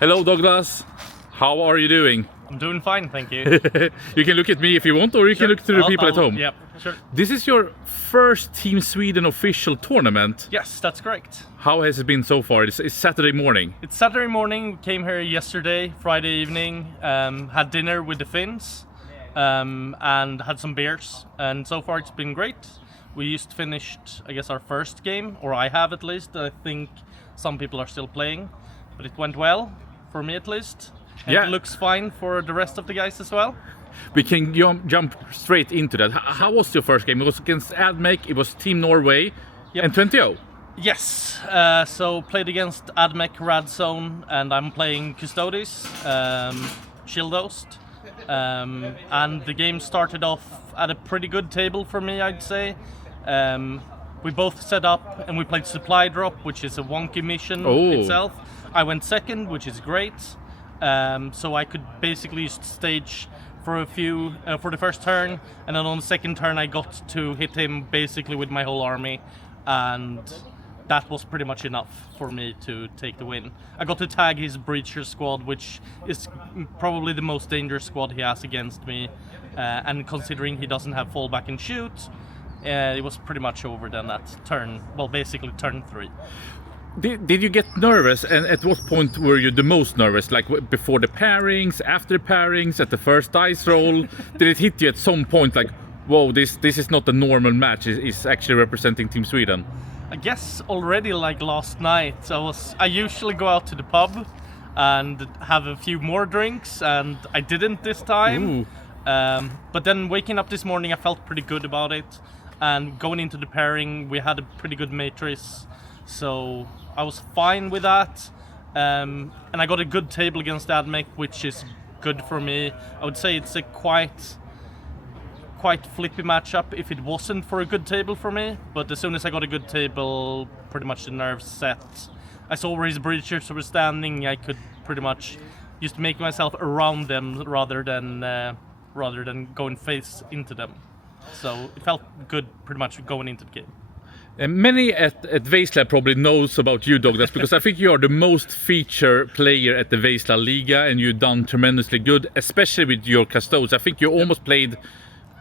Hello, Douglas. How are you doing? I'm doing fine, thank you. You can look at me if you want, or you can look to the people at home. Yep, sure. This is your first Team Sweden official tournament. Yes, that's correct. How has it been so far? It's Saturday morning. It's Saturday morning, came here yesterday, Friday evening, had dinner with the Finns, and had some beers, and so far it's been great. We just finished, I guess, our first game, or I have at least. I think some people are still playing, but it went well, for me at least. And Yeah. It looks fine for the rest of the guys as well. We can jump straight into that. How was your first game? It was against Admec, it was Team Norway, Yep. and 20-0. Yes, so played against Admec Radzone, and I'm playing Custodes, Shieldhost. And the game started off at a pretty good table for me, I'd say. We both set up and we played Supply Drop, which is a wonky mission itself. I went second, which is great. So I could basically just stage for for the first turn, and then on the second turn I got to hit him basically with my whole army, and that was pretty much enough for me to take the win. I got to tag his Breacher squad, which is probably the most dangerous squad he has against me, and considering he doesn't have fallback and shoot, it was pretty much over then at turn, well, basically turn 3. Did you get nervous, and at what point were you the most nervous? Like before the pairings, after the pairings, at the first dice roll? Did it hit you at some point like, whoa, this is not a normal match, it's actually representing Team Sweden? I guess already like last night, I usually go out to the pub and have a few more drinks, and I didn't this time. But then waking up this morning, I felt pretty good about it, and going into the pairing, we had a pretty good matrix, so I was fine with that. And I got a good table against Admec, which is good for me. I would say it's a quite flippy matchup if it wasn't for a good table for me, but as soon as I got a good table, pretty much the nerves set. I saw where his breachers were standing, I could pretty much just make myself around them rather than going face into them. So it felt good pretty much going into the game. And many at Väisla probably knows about you, Douglas, because I think you are the most featured player at the Väisla Liga, and you've done tremendously good, especially with your Custodes. I think you almost played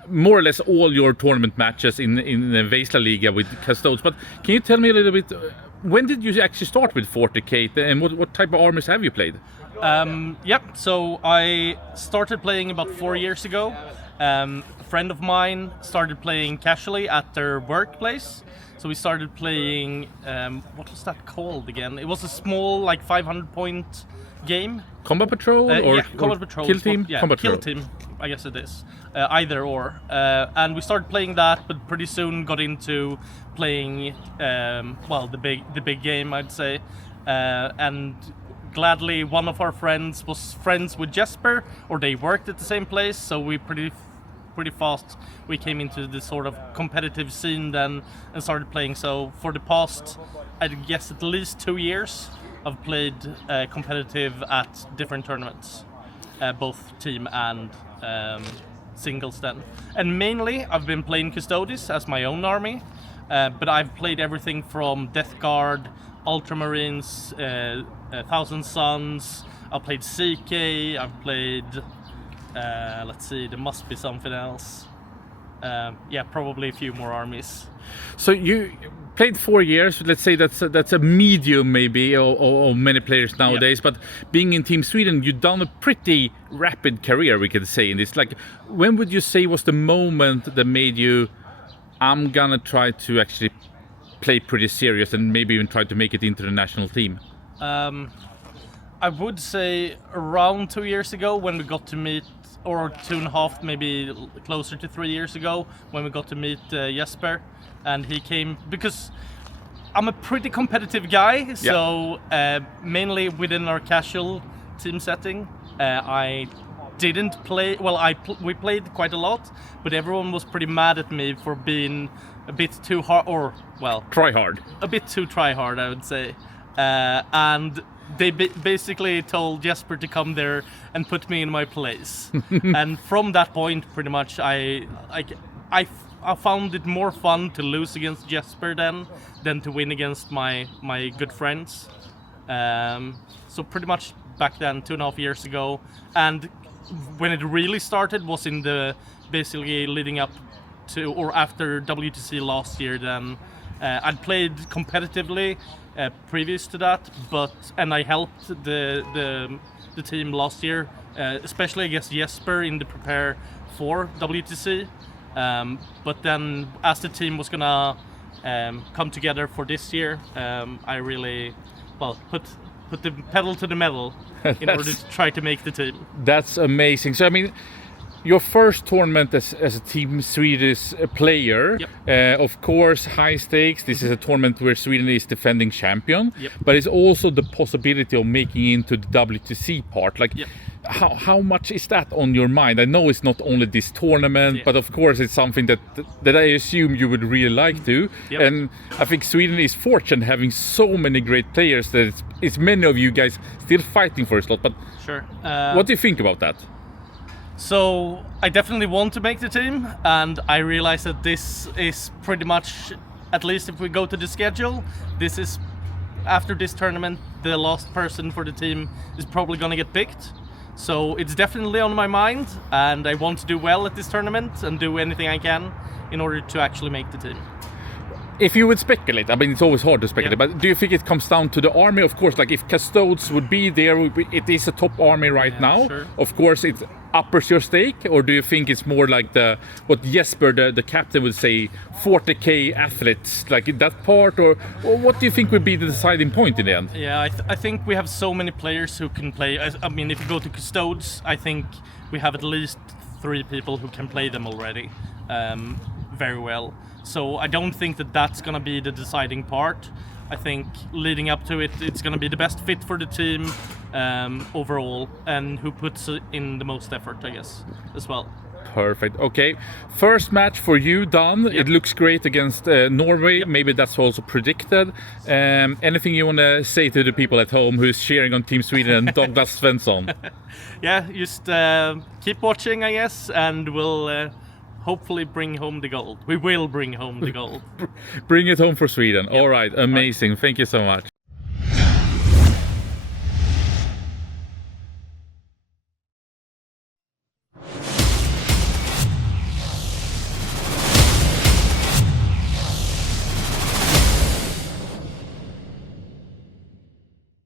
more or less all your tournament matches in the Väisla Liga with Custodes. But can you tell me a little bit, when did you actually start with 40k, and what type of armies have you played? So I started playing about 4 years ago. A friend of mine started playing casually at their workplace. So we started playing, what was that called again? It was a small, like 500 point game. Combat Patrol? Combat Patrol. Kill Team? Yeah, Combat Kill Patrol. Team, I guess it is. Either or. And we started playing that, but pretty soon got into playing, the big game, I'd say. And gladly, one of our friends was friends with Jesper, or they worked at the same place, so we pretty fast we came into this sort of competitive scene then and started playing. So for the past, I guess, at least 2 years, I've played competitive at different tournaments, both team and singles then. And mainly I've been playing Custodes as my own army, but I've played everything from Death Guard, Ultramarines, Thousand Suns, I've played CK, I've played let's see, there must be something else. Probably a few more armies. So you played 4 years. Let's say that's a medium maybe of many players nowadays. Yeah. But being in Team Sweden, you've done a pretty rapid career, we could say. And it's like, when would you say was the moment that made you, I'm gonna try to actually play pretty serious and maybe even try to make it into the national team? I would say around 2 years ago when we got to meet, or 2.5, maybe closer to 3 years ago, when we got to meet Jesper, and he came, because I'm a pretty competitive guy, so mainly within our casual team setting, I didn't play, we played quite a lot, but everyone was pretty mad at me for being a bit too hard, Try hard. A bit too try hard, I would say, and they basically told Jesper to come there and put me in my place. And from that point, pretty much, I found it more fun to lose against Jesper than to win against my good friends. So pretty much back then, 2.5 years ago, and when it really started was in the basically leading up to or after WTC last year. Then I'd played competitively previous to that, and I helped the team last year, especially against Jesper in the prepare for WTC. But then as the team was gonna come together for this year, I really put the pedal to the metal in order to try to make the team. That's amazing. So I mean, your first tournament as a Team Swedish player, of course, high stakes. This is a tournament where Sweden is defending champion, but it's also the possibility of making into the WTC part. Like, how much is that on your mind? I know it's not only this tournament, but of course it's something that I assume you would really like to. And I think Sweden is fortunate having so many great players that it's many of you guys still fighting for a slot. But what do you think about that? So I definitely want to make the team, and I realize that this is pretty much, at least if we go to the schedule, this is, after this tournament, the last person for the team is probably gonna get picked. So it's definitely on my mind, and I want to do well at this tournament and do anything I can in order to actually make the team. If you would speculate, I mean, it's always hard to speculate, but do you think it comes down to the army? Of course, like if Custodes would be there, it is a top army right now. Of course, it uppers your stake, or do you think it's more like what Jesper, the captain, would say, 40k athletes, like that part, or what do you think would be the deciding point in the end? Yeah, I think we have so many players who can play. I mean, if you go to Custodes, I think we have at least 3 people who can play them already very well. So I don't think that that's going to be the deciding part. I think leading up to it, it's going to be the best fit for the team overall, and who puts in the most effort, I guess, as well. Perfect. Okay, first match for you done. It looks great against Norway. Maybe that's also predicted. Anything you want to say to the people at home who's cheering on Team Sweden and Douglas Svensson? Yeah, just keep watching, I guess, and we'll hopefully bring home the gold. We will bring home the gold. Bring it home for Sweden. All right, amazing. Thank you so much.